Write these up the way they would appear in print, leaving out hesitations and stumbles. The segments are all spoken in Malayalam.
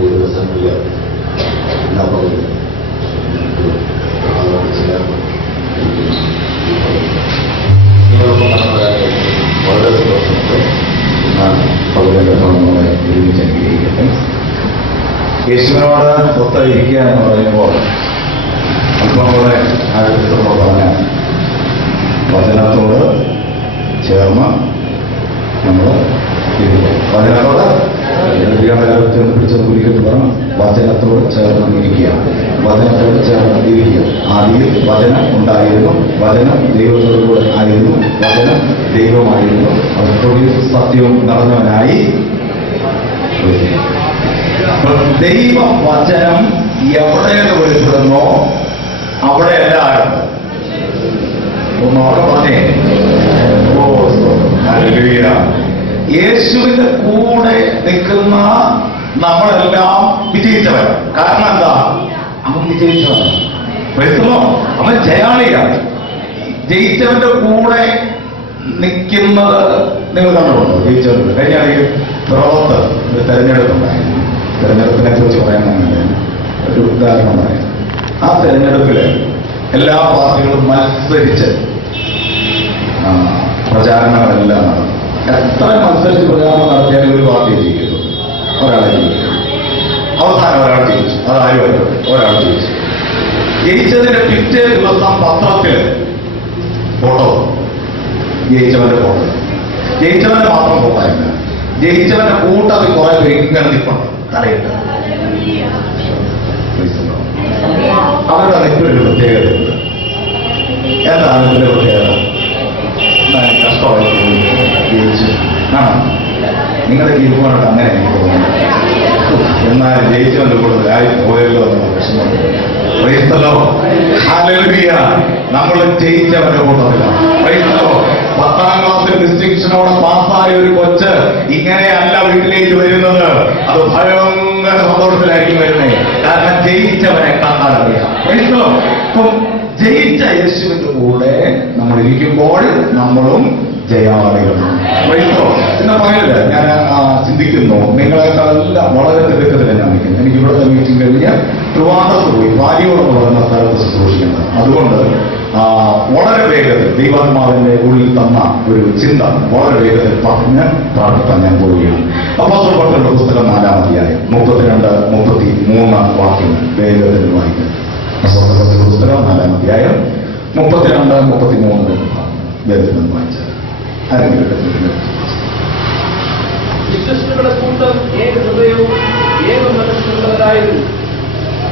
ദിവസങ്ങളിൽ വളരെ സന്തോഷമുണ്ട്. പകലിന്റെ നമ്മളെ ഒരുമിച്ച് അനുഗ്രഹിക്കട്ടെ. യേശുവിനോട് ഒത്തിരിക്കുക എന്ന് പറയുമ്പോൾ അല്പം കൂടെ ആഴത്തോടെ പറഞ്ഞാൽ വചനത്തോട് ചേർന്ന് നമ്മൾ വചനത്തോട് പിടിച്ചത് പറഞ്ഞു. വചനത്തോട് ചേർന്ന് ഇരിക്കുക, വചനത്തോട് ചേർന്ന് ഇരിക്കുക. ആദ്യം വചനം ഉണ്ടായിരുന്നു, വചനം ദൈവത്തോടു കൂടെ ആയിരുന്നു, വചനം ദൈവമായിരുന്നു, അവരുടെ സത്യവും നടന്നവനായി. ദൈവ വചനം എവിടെയൊക്കെ വെളിപ്പെടുന്നോ അവിടെ എല്ലാവരും ഒന്നോടെ പറഞ്ഞേ. യേശുവിന്റെ കൂടെ നിൽക്കുന്ന നമ്മളെല്ലാം വിജയിച്ചവൻ. കാരണം എന്താ? അവൻ വിജയിച്ചവൻ. അവൻ ജയാളിയാണ്. ജയിച്ചവന്റെ കൂടെ നിൽക്കുന്നത് നിങ്ങൾ കണ്ടുകൊണ്ടോ? ജയിച്ചവരുടെ കഴിഞ്ഞാണെങ്കിൽ പുറത്ത് ഒരു തെരഞ്ഞെടുപ്പുണ്ടായിരുന്നു. തെരഞ്ഞെടുപ്പിനെ കുറിച്ച് പറയാനാണ് ഒരു ഉദാഹരണം പറയാം. ആ തെരഞ്ഞെടുപ്പില് എല്ലാ പാർട്ടികളും മത്സരിച്ച് പ്രചാരണങ്ങളെല്ലാം നടന്നു. എത്ര മത്സരിച്ച് പ്രചാരണം നടത്തിയാലും ഒരു പാർട്ടി ജയിക്കുന്നു, ഒരാളെ ജയിക്കുന്നു. അവസാനം ഒരാൾ ജയിച്ചു, അതാരും ആയിക്കോട്ടെ, ഒരാൾ ജയിച്ചു. ജയിച്ചതിന്റെ പിറ്റേ ദിവസം പത്രത്തില് ഫോട്ടോ, ജയിച്ചവന്റെ ഫോട്ടോ. ജയിച്ചവന്റെ മാത്രം ഫോട്ടോ ഇല്ല, ജയിച്ചവന്റെ കൂട്ടത്തിൽ കുറെ പേര് ഇങ്ങനെ നിൽക്കണം തലയിട്ട്. അവരുടെ അതിപ്പൊരു പ്രത്യേകതയുണ്ട്. എന്താണ് ഇതിന്റെ പ്രത്യേകത? കഷ്ടമായി ജയിച്ചു ആണോ? നിങ്ങളുടെ ജീവിതമായിട്ട് അങ്ങനെ എനിക്ക് തോന്നുന്നു. എന്നാലും ജയിച്ചവന്റെ കൂടുതലായി പോയല്ലോ എന്നുള്ള വിഷമം. നമ്മൾ ജയിച്ചവന്റെ കൂട്ടത്തിലാണ്. 10ാം ക്ലാസ്സിൽ ഡിസ്റ്റിങ്ഷനോടെ പാസ്സായ ഒരു കൊച്ച് ഇങ്ങനെയല്ല വീട്ടിലേക്ക് വരുന്നത്. അത് ഭയങ്കര സന്തോഷത്തിലായിരിക്കും വരുന്നത്. കാരണം ജയിച്ചവനെ കണ്ടാലറിയാം. ജയിച്ച യേശുവിന്റെ കൂടെ നമ്മൾ ഇരിക്കുമ്പോൾ നമ്മളും ജയാളികളാണ്. എന്നാ പറയല്ല, ഞാൻ ചിന്തിക്കുന്നു നിങ്ങളെക്കാളെല്ലാം വളരെ തിരക്കത്തില്ല ഞാൻ നിൽക്കുന്നത്. എനിക്ക് ഇവിടുത്തെ മീറ്റിംഗ് കഴിഞ്ഞ് ട്രിവാൻഡ്രത്ത് പോയി പാരിയോടെന്ന് പറയുന്ന സ്ഥലത്ത് ശുശ്രൂഷിക്കുന്നത്. അതുകൊണ്ട് വളരെ വേഗത്തിൽ ദൈവാത്മാവിന്റെ ഉള്ളിൽ തന്ന ഒരു ചിന്ത വളരെ വേഗത്തിൽ പറഞ്ഞ് പ്രാർത്ഥിക്കാൻ ഞാൻ പോവുകയാണ്. അപ്പോസ്തലരുടെ പുസ്തകം 4-ാം അധ്യായം 32-33 വാക്യങ്ങൾ വേഗത്തിൽ വായിക്കുക. അപ്പോസ്തലരുടെ പുസ്തകം 4-ാം അധ്യായം 32-33 വേഗത്തിൽ വായിച്ചാൽ ആരെങ്കിലും വിശ്വസ്തരുടെ കൂട്ടം ഏക ഹൃദയവും ഏക മനസ്സുള്ളവരായിരുന്നു.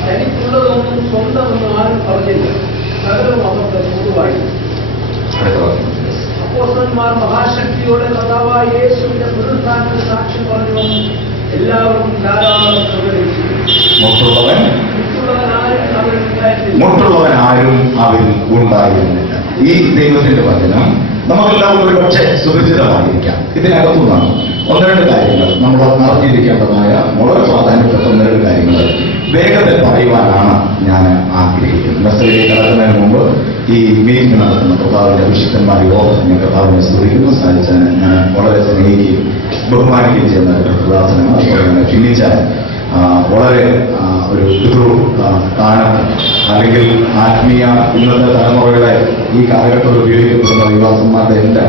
തനിക്കുള്ളതൊന്നും സ്വന്തമെന്ന് ആരും പറഞ്ഞില്ല, സകലവും അവർക്ക് പൊതുവായിരുന്നു. അപ്പോസ്തലന്മാർ മഹാശക്തിയോടെ കർത്താവായ യേശുവിന്റെ പുനരുത്ഥാനത്തിന് സാക്ഷ്യം പറഞ്ഞുവന്നു എല്ലാവർക്കും ധാരാളം പ്രകടിപ്പിച്ചു. മുട്ടുള്ളവൻ ആരും അവരിൽ ഉണ്ടായിരുന്നില്ല. ഈ ദൈവത്തിന്റെ വചനം നമുക്കെല്ലാവരും ഒരു പക്ഷേ സുപരിചിതമായിരിക്കാം. ഇതിനകത്തുനിന്നാണ് 1-2 കാര്യങ്ങൾ നമ്മൾ അറിഞ്ഞിരിക്കേണ്ടതായ വളരെ പ്രാധാന്യപ്പെട്ട 1-2 കാര്യങ്ങൾ വേഗത്തിൽ പറയുവാനാണ് ഞാൻ ആഗ്രഹിക്കുന്നത്. മെസ്സേജിലേക്ക് കടക്കുന്നതിന് മുമ്പ് ഈ മീറ്റിംഗ് നടത്തുന്ന കർത്താവിന്റെ അഭിഷിക്തന്മാരെ ഓർത്ത് ഞാൻ കർത്താവിനെ സ്തുതിക്കുന്നു. സാധിച്ചാൽ ഞാൻ വളരെ സ്നേഹിക്കുകയും ബഹുമാനിക്കുകയും ചെയ്യുന്ന കർത്തദാസനാണ്. അതുപോലെ തന്നെ ചിന്തിച്ചാൽ വളരെ ഒരു സ്ഥാനത്ത് അല്ലെങ്കിൽ ആത്മീയ ഇന്നത്തെ തലമുറകളെ ഈ കാലഘട്ടത്തിൽ ഉപയോഗിക്കപ്പെടുന്ന വിവാസന്മാരുടെ എല്ലാ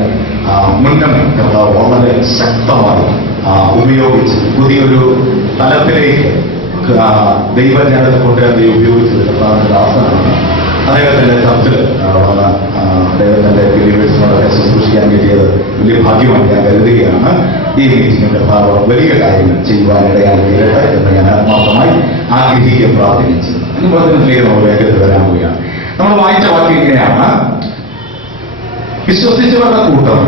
മുന്നമേ കർത്താവ് വളരെ ശക്തമായി ഉപയോഗിച്ച് പുതിയൊരു തലത്തിലേക്ക് ദൈവജ്ഞാനത്തെ കൊണ്ടുവരാൻ ദൈവം ഉപയോഗിച്ചത് കർത്താവിന്റെ ദാസനാണ്. അദ്ദേഹത്തിന്റെ ചർച്ചിൽ വന്ന അദ്ദേഹത്തിന്റെ ബിലീവേഴ്സിനോടൊക്കെ ശുശ്രൂഷിക്കാൻ കിട്ടിയത് വലിയ ഭാഗ്യമായി ഞാൻ കരുതുകയാണ്. ഈ മീറ്റിംഗിൽ കർത്താവ് വലിയ കാര്യങ്ങൾ ചെയ്യുവാനിടയായി തീരട്ടെ എന്ന് ഞാൻ ആത്മാർത്ഥമായി ആഗ്രഹിക്കുകയും പ്രാർത്ഥിക്കുകയും ചെയ്തു. അനുഭവത്തിലേക്ക് നമ്മൾ വേഗത്തിൽ വരാൻ പോവുകയാണ്. നമ്മൾ വായിച്ച വാക്യം ഇങ്ങനെയാണ്: വിശ്വസിച്ചവരുടെ കൂട്ടം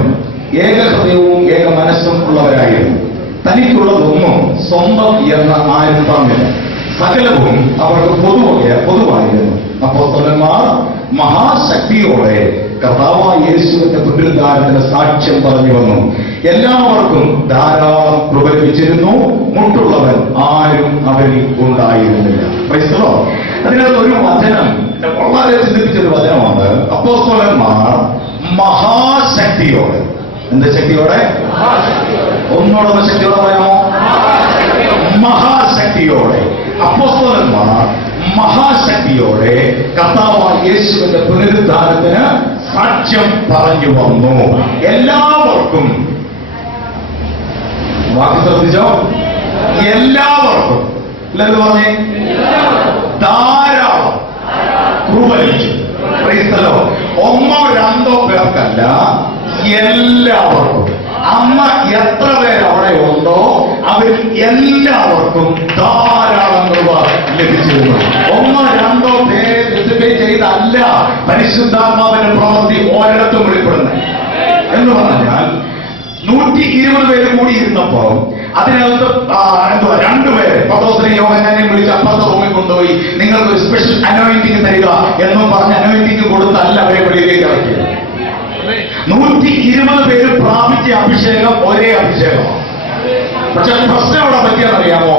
ഏക ഹൃദയവും ഏക മനസ്സും ഉള്ളവരായിരുന്നു. തനിക്കുള്ളതൊന്നും സ്വന്തം എന്ന് ആരും പറഞ്ഞില്ല, സകലവും അവർക്ക് പൊതുവായിരുന്നു. അപ്പോസ്തലന്മാർ മഹാശക്തിയോടെ കർത്താവായ യേശുവിന്റെ പുനരുദ്ധാനത്തിന് സാക്ഷ്യം പറഞ്ഞു വന്നു. എല്ലാവർക്കും ധാരാളം കൃപ ലഭിച്ചിരുന്നു. മുട്ടുള്ളവൻ ആരും അവരിൽ ഉണ്ടായിരുന്നില്ല. അതിനകത്ത് ഒരു വചനം വളരെ ചിന്തിപ്പിച്ചൊരു വചനമാണ്. അപ്പോസ്തലന്മാർ മഹാശക്തിയോടെ എന്ത് ശക്തിയോടെ? ഒന്നോടൊന്ന് ശക്തിയോടെ പറയാമോ? മഹാശക്തിയോടെ. അപ്പോസ്തലന്മാർ മഹാശക്തിയോടെ കർത്താവായ യേശുവിന്റെ പുനരുദ്ധാനത്തിന് സാക്ഷ്യം പറഞ്ഞു വന്നു. എല്ലാവർക്കും, വാക്ക് ശ്രദ്ധിച്ചോ, എല്ലാവർക്കും, എല്ലാവരും പറഞ്ഞേ, ധാരാളം കൃപ ലഭിച്ചു. ഒന്നോ രണ്ടോ പേർക്കല്ല, എല്ലാവർക്കും. അന്ന് എത്ര പേര് അവിടെ ഉണ്ടോ അവരിൽ എല്ലാവർക്കും ധാരാളം കൃപ ലഭിച്ചിരുന്നു. ഒന്നോ രണ്ടോ പേര് ചെയ്തല്ല പരിശുദ്ധാത്മാവിന്റെ പ്രവൃത്തി ഒരിടത്തും വെളിപ്പെടുന്നത്. എന്ന് പറഞ്ഞാൽ 120 പേര് കൂടി ഇരുന്നപ്പോ അതിനകത്ത് രണ്ടുപേര് പത്രോസിനെ യോഹന്നാനെ വിളിച്ച് അപ്പുറത്തെ റൂമിൽ കൊണ്ടുപോയി നിങ്ങൾക്ക് സ്പെഷ്യൽ അനോയിന്റിങ് തരിക എന്നും പറഞ്ഞ് അനോയിന്റിങ് കൊടുത്തല്ല അവരെ വെളിയിലേക്ക് ഇറക്കിയത്. 120 പേര് പ്രാപിച്ച അഭിഷേകം ഒരേ അഭിഷേകമാണ്. പക്ഷെ പ്രശ്നം അവിടെ പറ്റിയാണെന്നറിയാമോ?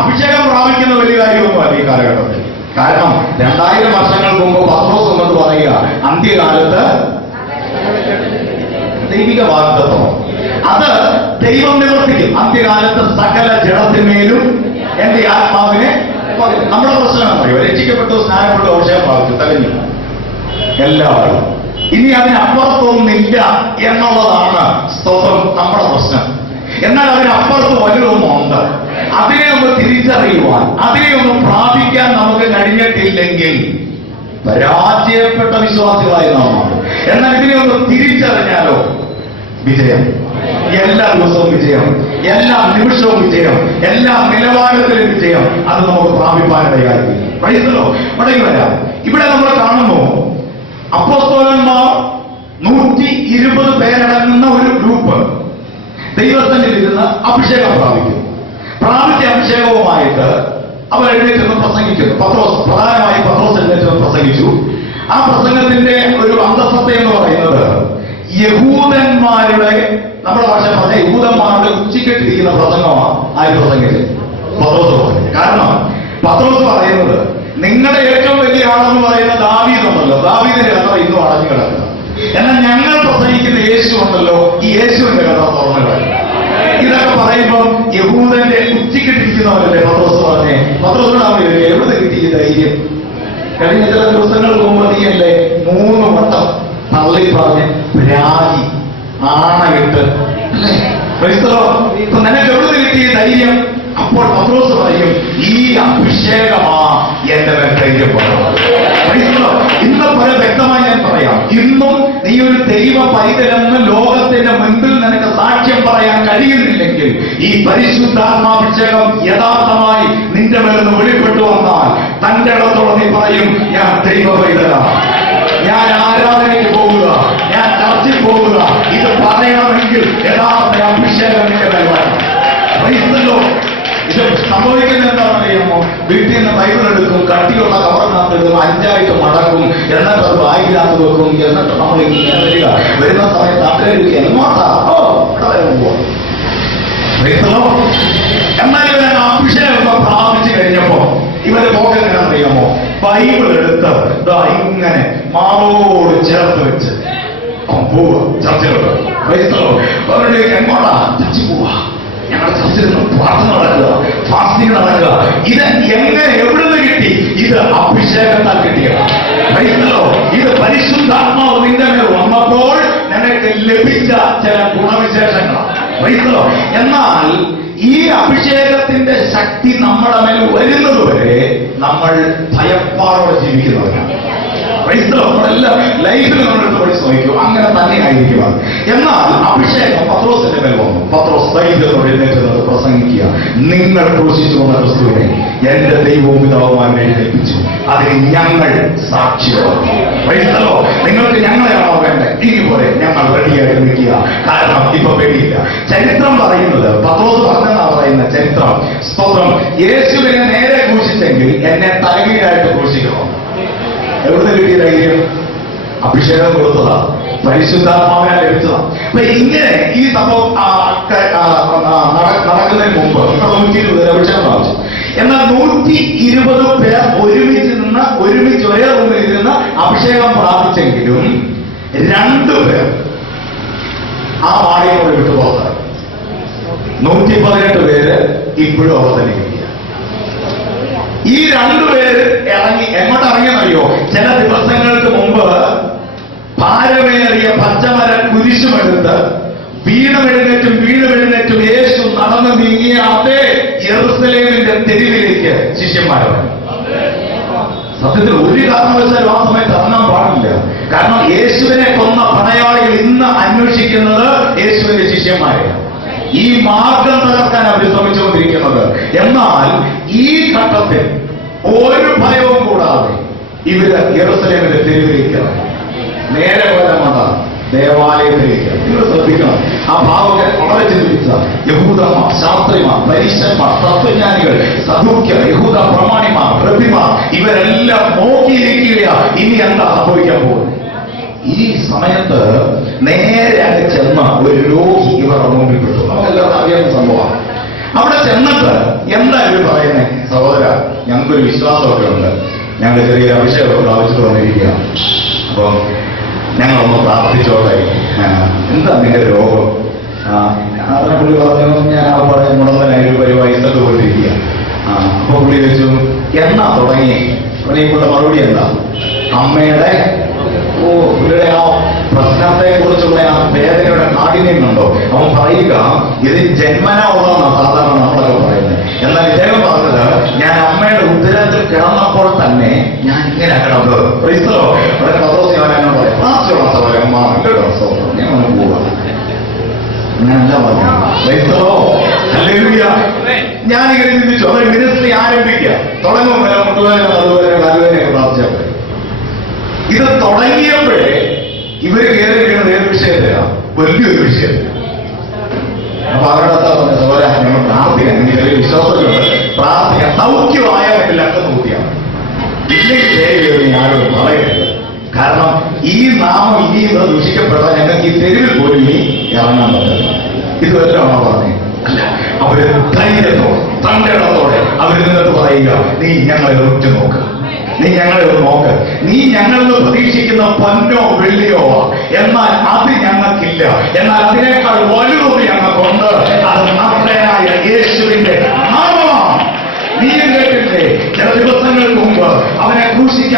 അഭിഷേകം പ്രാപിക്കുന്ന വലിയ കാര്യമൊന്നുമല്ല ഈ കാലഘട്ടത്തിൽ. കാരണം 2000 വർഷങ്ങൾക്ക് മുമ്പ് പത്രോസ് എന്ന് പറയുക അന്ത്യകാലത്ത് ദൈവിക വാഗ്ദത്തം, അത് ദൈവം നിവർത്തിക്കും. അന്ത്യകാലത്ത് സകല ജഡത്തിന്മേലും എന്റെ ആത്മാവിനെ. നമ്മുടെ പ്രശ്നം പറയും, രക്ഷിക്കപ്പെട്ടു, സ്നാനപ്പെട്ടു, അഭിഷേകം പ്രാപിച്ചു, തകഞ്ഞു എല്ലാവരും. ഇനി അതിനപ്പുറത്തൊന്നില്ല എന്നുള്ളതാണ് സ്തോത്രം നമ്മുടെ പ്രശ്നം. എന്നാൽ അതിനപ്പുറത്ത് വലുതൊന്നുണ്ട്. അതിനെ ഒന്ന് തിരിച്ചറിയുവാൻ, അതിനെ ഒന്ന് പ്രാപിക്കാൻ നമുക്ക് കഴിഞ്ഞിട്ടില്ലെങ്കിൽ പരാജയപ്പെട്ട വിശ്വാസികളായി നാം മാറും. എന്നാൽ ഇതിനെ ഒന്ന് തിരിച്ചറിഞ്ഞാലോ വിജയം. എല്ലാ ദിവസവും വിജയം, എല്ലാ നിമിഷവും വിജയം, എല്ലാ നിലവാരത്തിലും വിജയം. അത് നമുക്ക് പ്രാപിപ്പാനിടയായി. പഠിച്ചല്ലോ മടങ്ങി വരാം. ഇവിടെ നമ്മൾ കാണുന്നു അപ്പോസ്തലന്മാർ 120 പേരടങ്ങുന്ന ഒരു ഗ്രൂപ്പ് ദൈവത്തിൽ ഇരുന്ന് അഭിഷേകം പ്രാപിക്കുന്നു. പ്രാപിച്ച അഭിഷേകവുമായിട്ട് അവർ എഴുന്നേറ്റ് പ്രസംഗിക്കുന്നു. പ്രധാനമായി പത്രോസ് എഴുന്നേറ്റ് പ്രസംഗിച്ചു. ആ പ്രസംഗത്തിന്റെ ഒരു അന്തസത്ത എന്ന് പറയുന്നത് യഹൂദന്മാരുടെ, നമ്മുടെ ഭാഷ പറഞ്ഞ യഹൂദന്മാരുടെ ഉച്ചിക്കെട്ടിരിക്കുന്ന പ്രസംഗമാണ് ആര് പ്രസംഗിച്ചത്? പത്രോസ് പ്രസംഗിച്ചത്. കാരണം പത്രോസ് പറയുന്നത് നിങ്ങളുടെ ഏറ്റവും വലിയ ആളെന്ന് പറയുന്ന ദാവീദ് ഉണ്ടല്ലോ, ദാവീദിന്റെ കഥ ഇന്നും അടഞ്ഞു കിടക്കുക. എന്നാൽ ഞങ്ങൾ പ്രസംഗിക്കുന്ന യേശു ഉണ്ടല്ലോ, ഈ യേശുവിന്റെ കഥ തുറന്നു കിടക്കുക. ഇതൊക്കെ പറയുമ്പോൾ യഹൂദന്റെ ഉച്ചിക്കെട്ടിരിക്കുന്നവരല്ലേ പത്രോസ് പറഞ്ഞേ. പത്രോസിനോട് എവിടെ കിട്ടി ഈ ധൈര്യം? കഴിഞ്ഞ ചില ദിവസങ്ങൾക്ക് മുമ്പ് നീയല്ലേ 3 വട്ടം തള്ളി പറഞ്ഞ് രാജി ആണയിട്ട് അല്ലേ? ഇപ്പൊ നിനക്ക് എവിടെ കിട്ടിയ ധൈര്യം? അപ്പോൾ പത്രോസ് പറയും ഈ അഭിഷേകമാ എന്റെ മേൽ ധൈര്യപ്പെടുന്നത്. ഇന്ന് പല വ്യക്തമായി ഞാൻ പറയാം, ഇന്നും നീ ഒരു ദൈവ പൈതലെന്ന് ലോകത്തിന്റെ മുൻപിൽ നിനക്ക് സാക്ഷ്യം പറയാൻ കഴിയുന്നില്ലെങ്കിൽ ഈ പരിശുദ്ധാത്മാഭിഷേകം യഥാർത്ഥമായി നിന്റെ മേൽ നിന്ന് വെളിപ്പെട്ടു വന്നാൽ തന്റെ ഇടത്തോളം നീ പറയും ഞാൻ ദൈവ പൈതലാണ്, ഞാൻ ആരാധനയ്ക്ക് പോകുക, ഞാൻ ചർച്ചിൽ പോകുക. ഇത് പറയണമെങ്കിൽ യഥാർത്ഥ അഭിഷേകം നിന്റെ മേൽ വേണം. ഇത് സംഭവിക്കുന്നത് എന്താണെന്നറിയാമോ? വീട്ടിൽ നിന്ന് ബൈബിൾ എടുക്കും, കട്ടിയുള്ള കവറിനകത്ത് ഇടും, 5ആയിട്ട് മടക്കും, എന്നിട്ട് അത് ബാഗിനകത്ത് വെക്കും. എന്നിട്ട് നമ്മൾ ഇങ്ങനെ വരിക, വരുന്ന സമയത്ത് നാട്ടിലേക്ക് എങ്ങോട്ടാ? എന്നാൽ ഇവരെ അഭിഷേകം പ്രാപിച്ചു കഴിഞ്ഞപ്പോ ഇവരെ പോകെങ്ങനെ അറിയാമോ? ബൈബിൾ എടുത്ത് ഇങ്ങനെ മാവോട് ചേർത്ത് വെച്ച് പോവുക ചർച്ചയിലോട്ട്. അവരുടെ എങ്ങോട്ടാ? ചർച്ച പോവാ, ഞങ്ങളുടെ ചർച്ചയിൽ പ്രാർത്ഥന നടക്കുക, ഫാസ്റ്റിംഗ് നടക്കുക. ഇത് എങ്ങനെ എവിടുന്ന് കിട്ടി? ഇത് അഭിഷേകത്താൽ കിട്ടിയതാണ്. ഇത് പരിശുദ്ധാത്മാവ് നിന്റെ മേൽ വന്നപ്പോൾ നിനക്ക് ലഭിച്ച ചില ഗുണവിശേഷങ്ങളാണ്. എന്നാൽ ഈ അഭിഷേകത്തിന്റെ ശക്തി നമ്മുടെ മേൽ വരുന്നത് വരെ നമ്മൾ ഭയപ്പാടോടെ ജീവിക്കുന്നവരാണ്. നമ്മളെല്ലാം ലൈഫിൽ നമ്മളെടുത്ത് പഠിച്ച് നോക്കൂ, അങ്ങനെ തന്നെ ആയിരിക്കുക. എന്നാൽ അഭിഷേകം പത്രോസിന്റെ മേൽ വന്നു. പത്രോസ് ധൈര്യത്തോടെ എഴുന്നേറ്റ് പ്രസംഗിക്കുക, നിങ്ങൾ ക്രൂശിച്ചുകൊണ്ട ക്രിസ്തുവിനെ എന്റെ ദൈവവും പിതാവുമായി എഴുന്നേൽപ്പിച്ചു, അതിന് ഞങ്ങൾ സാക്ഷിയാണ്. നിങ്ങൾക്ക് ഞങ്ങളെയാണോ വേണ്ടത്? ഇനി പോലെ ഞങ്ങൾ റെഡിയായിട്ട് നിൽക്കുക. കാരണം ഇപ്പൊ പേടിയില്ല. ചരിത്രം പറയുന്നത്, പത്രോസ് പറഞ്ഞെന്നാ പറയുന്ന ചരിത്രം, സ്തോത്രം, യേശുവിനെ നേരെ ക്രൂശിച്ചെങ്കിൽ എന്നെ തലകീഴായിട്ട് ക്രൂശിക്കണം. എവിടെ കിട്ടിയ ധൈര്യം? അഭിഷേകം കൊടുത്തതാ, പരിശുദ്ധാത്മാവിനെ ലഭിച്ചതാണ്. അപ്പൊ ഇങ്ങനെ ഈ സംഭവം നടക്കുന്നതിന് മുമ്പ് 120 അഭിഷേകം പ്രാപിച്ചു. എന്നാൽ 120 പേർ ഒരുമിച്ച് ഒരേ റൂമിൽ ഇരുന്ന് അഭിഷേകം പ്രാപിച്ചെങ്കിലും 2 പേർ ആ വാടകയോട് വിട്ടു പുറത്തായി. 118 പേര് ഇപ്പോഴും അവർ തന്നെ ഇരിക്കുക. ഈ 2 പേര് ഇറങ്ങി എങ്ങോട്ട് ഇറങ്ങിയെന്നറിയോ? ചില ദിവസങ്ങൾക്ക് മുമ്പ് ഭാരമേറിയ പച്ചമര കുരിശുമെടുത്ത് വീണമെഴുന്നേറ്റും യേശു നടന്നു നീങ്ങിയ അതേ യെറുസലേമിന്റെ തെരുവിലേക്ക് ശിഷ്യന്മാർ വന്നു. സത്യത്തിൽ ഒരു കാരണവശാലും ആ സമയത്ത് ഇറങ്ങാൻ പാടില്ല. കാരണം യേശുവിനെ കൊന്ന പടയാളികൾ ഇന്ന് അന്വേഷിക്കുന്നത് യേശുവിന്റെ ശിഷ്യന്മാരെയാണ്. ഈ മാർഗം തകർക്കാൻ അവർ ശ്രമിച്ചുകൊണ്ടിരിക്കുന്നത്. എന്നാൽ ഈ ഘട്ടത്തിൽ ഒരു ഭയവും കൂടാതെ ഇവര് യെറുസലേമിന്റെ തെരുവിലേക്ക് നേരെ പോലെയാണ് ദേവാലയത്തിലേക്ക്. നിങ്ങൾ ശ്രദ്ധിക്കണം, ആ ഭാവത്തെ വളരെ ചിന്തിച്ച യഹൂദന്മാർ, ശാസ്ത്രിമാർ, പരീശന്മാർ, തത്വജ്ഞാനികൾ, സദൂക്യർ, യഹൂദ പ്രമാണിമാർ, റബ്ബിമാർ ഇവരെല്ലാം നോക്കിയിരിക്കുക ഇനി എന്താ സംഭവിക്കാൻ പോകുന്നത്. ഈ സമയത്ത് നേരെ അങ്ങ് ചെന്ന ഒരു രോഗി ഇവരുടെ മുമ്പിൽ പെട്ടു. നമുക്കെല്ലാവർക്കും അറിയാവുന്ന സംഭവമാണ്. അവിടെ ചെന്നിട്ട് എന്താ ഇവർ പറയുന്നത്? സഹോദര, ഞങ്ങൾക്കൊരു വിശ്വാസമൊക്കെ ഉണ്ട്, ഞങ്ങൾ ചെറിയ അഭിഷേകമൊക്കെ പ്രാപിച്ചിട്ട് വന്നിരിക്കുകയാണ്, അപ്പം ഞങ്ങളൊന്ന് പ്രാർത്ഥിച്ചോട്ടെ, എന്താ നിന്റെ രോഗം? അതിനെ പുള്ളി പറഞ്ഞു, ഞാൻ ആ പറഞ്ഞ മുടങ്ങനായി പരിപാടിയിട്ട് കൊണ്ടിരിക്കുക. അപ്പൊ പുള്ളി വെച്ചു, എന്നാ തുടങ്ങി? പുള്ളിക്കുള്ള മറുപടി എന്താ? അമ്മയുടെ പുള്ളിയുടെ ആ പ്രശ്നത്തെ കുറിച്ചുള്ള ആ വേദനയുടെ കാഠിന്യം കണ്ടോ? അവൻ പറയുക ഇത് ജന്മന ഉള്ളതെന്നാണ് സാധാരണ നമ്മളൊക്കെ പറയുന്നത്. എന്നാൽ ഇദ്ദേഹം പറഞ്ഞത്, ഞാൻ അമ്മയുടെ ഉദരത്തിൽ കിടന്നപ്പോൾ തന്നെ ഞാൻ ഇങ്ങനെ കിടന്നത്. ക്രൈസ്തവോ വളരെ പദോസ്യാനോട് പറയാം, ഞാൻ ഒന്ന് പോവാ, അങ്ങനെയല്ല പറഞ്ഞു. ക്രൈസ്തവോ ഞാനിങ്ങനെ ചിന്തിച്ചു, അവർ മിനിസ്ട്രി ആരംഭിക്കുക തുടങ്ങും വരെ മുട്ടുവേദന, അതുപോലെ കാലുവേദനയൊക്കെ പ്രാർത്ഥിച്ചാൽ മതി. ഇത് തുടങ്ങിയപ്പോഴേ ഇവര് കയറി വീണത് ഏത് വിഷയത്തിലാണ്? വലിയൊരു വിഷയം. അപ്പൊ അവരുടെ സഹോദര, ഞങ്ങൾ പ്രാർത്ഥിക്കാൻ, എനിക്ക് ചെറിയ വിശ്വാസമുണ്ട്, പ്രാർത്ഥിക്കാൻ സൗഖ്യമായവരിൽ അക്കം നോക്കിയാണ്. ഇല്ലെങ്കിൽ ആരോട് പറയരുത്. കാരണം ഈ നാമം ഇനി ഇവിടെ ദൂഷിക്കപ്പെടാൻ ഞങ്ങൾക്ക് ഈ തെരുവിൽ പോലും ഇനി ഇറങ്ങാൻ പറ്റില്ല. ഇത് വല്ലതാണോ പറഞ്ഞത്? അല്ല, അവര് ധൈര്യത്തോടെ തണ്ടത്തോടെ അവരിൽ നിന്നിട്ട് പറയുക, നീ ഞങ്ങളെ ഉറ്റു നോക്കുക, നീ ഞങ്ങളെ ഒന്ന് നോക്ക്, നീ ഞങ്ങളിൽ പ്രതീക്ഷിക്കുന്ന പൊന്നോ വെള്ളിയോ എന്നാൽ അത് ഞങ്ങൾക്കില്ല, എന്നാൽ അതിനേക്കാൾ വലുതൊന്ന് ഞങ്ങൾക്കുണ്ട്. അത് നസ്രയനായ യേശുവിന്റെ നാമമാണ്. നീയും കേട്ടില്ലേ ചില ദിവസങ്ങൾക്ക് മുമ്പ് അവനെ ക്രൂശിക്ക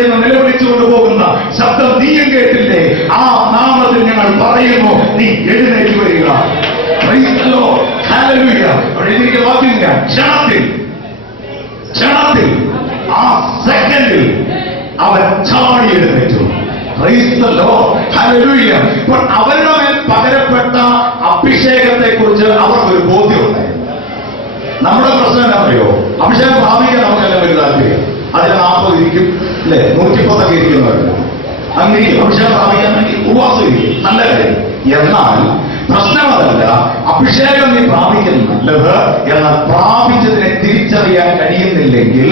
എന്ന് നിലവിളിച്ചുകൊണ്ട് പോകുന്ന ശബ്ദം നീയും കേട്ടില്ലേ? ആ നാമത്തിൽ ഞങ്ങൾ പറയുന്നു, നീ എഴുന്നേറ്റ് വരിക. ക്ഷണത്തിൽ ആ സെക്കൻഡിൽ അവൻ ചാടി എഴുന്നേറ്റു. അവരുടെ മേൽ പകരപ്പെട്ട അഭിഷേകത്തെ കുറിച്ച് അവർക്കൊരു ബോധ്യമുണ്ടായിരുന്നു. നമ്മുടെ പ്രശ്നം എന്താ പറയുമോ? അഭിഷേകം പ്രാപിക്കാൻ നമുക്കെല്ലാം വലിയ താല്പര്യം. അതിന് 40 ഇരിക്കും അല്ലെ, 110 ഇരിക്കുന്നവരല്ല. അങ്ങനെ അഭിഷേകം പ്രാപിക്കാൻ വേണ്ടി ഉപവാസം ഇരിക്കും, നല്ല കാര്യം. എന്നാൽ പ്രശ്നം അതല്ല, അഭിഷേകം നീ പ്രാപിക്കുന്നത് നല്ലത്, എന്നാൽ പ്രാപിച്ചതിനെ തിരിച്ചറിയാൻ കഴിയുന്നില്ലെങ്കിൽ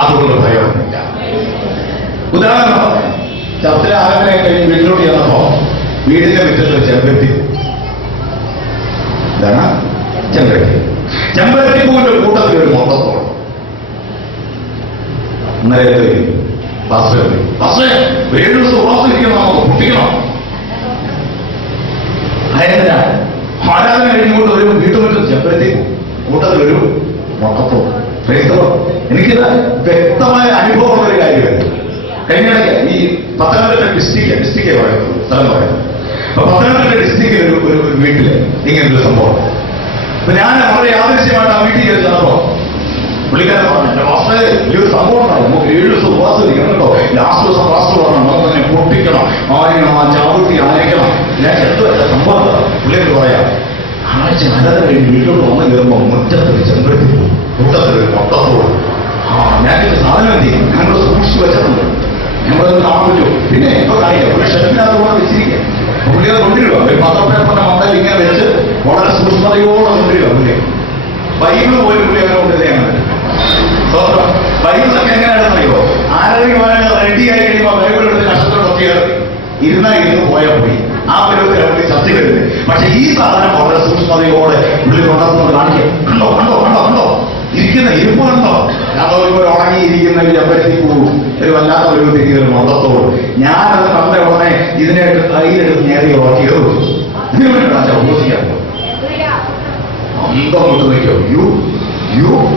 അതുകൊണ്ട് പ്രയോജനമില്ല. ഉദാഹരണം പറയാം, ചർച്ചിലെ ആരാധന കഴിഞ്ഞ് വീട്ടിലോട്ട് ചെന്നപ്പോ വീടിന്റെ മുറ്റത്ത് ചെമ്പരത്തി, ഇതാണ് ചെമ്പരത്തിപ്പൂവിന്റെ കൂട്ടത്തിൽ ഒരു മൊത്തത്തോളം. അന്നേരം 7 ദിവസം ഉറപ്പിരിക്കണം, നമുക്ക് പൊട്ടിക്കണം. അതെന്തിനാ? ആരാധന കഴിഞ്ഞുകൊണ്ട് ഒരു വീട്ടുമുറ്റത്ത് ചെമ്പരത്തി കൂട്ടത്തിൽ ഒരു മൊത്തത്തോളം. എനിക്കിത് വ്യക്തമായ അനുഭവമുള്ള ഒരു കാര്യമായിരുന്നു. കഴിഞ്ഞിടയ്ക്ക് ഈ പത്തനംതിട്ട ഡിസ്ട്രിക്റ്റ് പറയുന്നത്, സ്ഥലം പറയുന്നത്. അപ്പൊ പത്തനംതിട്ട ഡിസ്ട്രിക്റ്റിൽ ഒരു വീട്ടില് ഇങ്ങനൊരു സംഭവം. അപ്പൊ ഞാൻ വളരെ യാദൃശ്യമായിട്ട് ആ വീട്ടിൽ ചെന്നപ്പോ പുള്ളിക്കാരൻ പറഞ്ഞു, എന്റെ വാസ്തവ വലിയൊരു സംഭവം ഉണ്ടാവും, നമുക്ക് 7 ദിവസം ഉപവാസം ഇരിക്കണം കേട്ടോ, ലാസ്റ്റ് ദിവസം വാസ്തു പറഞ്ഞു, നമുക്ക് തന്നെ പൊട്ടിക്കണം, ആരെയും ആ ചാവുട്ടി ആയിരിക്കണം. ഞാൻ ചെറുതല്ല സംഭവം പുള്ളിയോട് പറയാം, ആഴ്ച ആരാധന കഴിഞ്ഞ് വീട്ടിലോട്ട് വന്ന് കയറുമ്പോൾ മുറ്റത്തൊരു ചെമ്പരത്തി കൂട്ടത്തിലൊരു മൊത്തത്തോട്. ഞാൻ സാധനം എന്ത് ചെയ്യും? ഞങ്ങൾ സൂക്ഷിച്ചു വെച്ചിട്ടുണ്ട്, ഞങ്ങളത് കാണാൻ പറ്റുമോ? പിന്നെ ഇപ്പൊ കാണിക്കാം, ഒരു ഷെഫിനകത്ത് കൂടെ വെച്ചിരിക്കുക. പുള്ളിയെ കൊണ്ടിരിക്കുക, ഒരു പത്രപ്പേപ്പറിന്റെ മണ്ടയിൽ ഇങ്ങനെ വെച്ച് വളരെ സൂക്ഷ്മതയോടെ കൊണ്ടിരിക്കുക. പുള്ളി ബൈബിൾ പോലും പുള്ളി അങ്ങനെ കൊണ്ടുവരികയാണ്. ബൈബിളൊക്കെ എങ്ങനെയാണെന്നറിയോ? ആരോഗ്യമായിട്ട് റെഡിയായി കഴിയുമ്പോൾ ബൈബിൾ എടുത്ത് നഷ്ടത്തോടൊക്കെ ഇരുന്ന് പോയാൽ പോയി. ആ പരിപാടി ചർച്ച വരുന്നത്. പക്ഷെ ഈ സാധനം വളരെ സൂക്ഷ്മതയോടെ പുള്ളി കൊണ്ടുവന്നത് കാണിക്കുക. കണ്ടോ കണ്ടോ കണ്ടോ കണ്ടോ ഇരിക്കുന്ന ഇരിപ്പ് കണ്ടോ? ഒരു ഉണങ്ങിയിരിക്കുന്ന ഒരു ചെമ്പരത്തി പൂവും ഒരു വല്ലാത്ത ഒരു തിരികെ ഒരു മൊത്തത്തോട്. ഞാനത് കണ്ട ഉടനെ ഇതിനെ കയ്യിലെടുത്ത് നേരെ ഉറക്കിയത്. ഇത് യോസിയായിരുന്നു. അന്തം കൊണ്ട് നോക്കിയോ, യു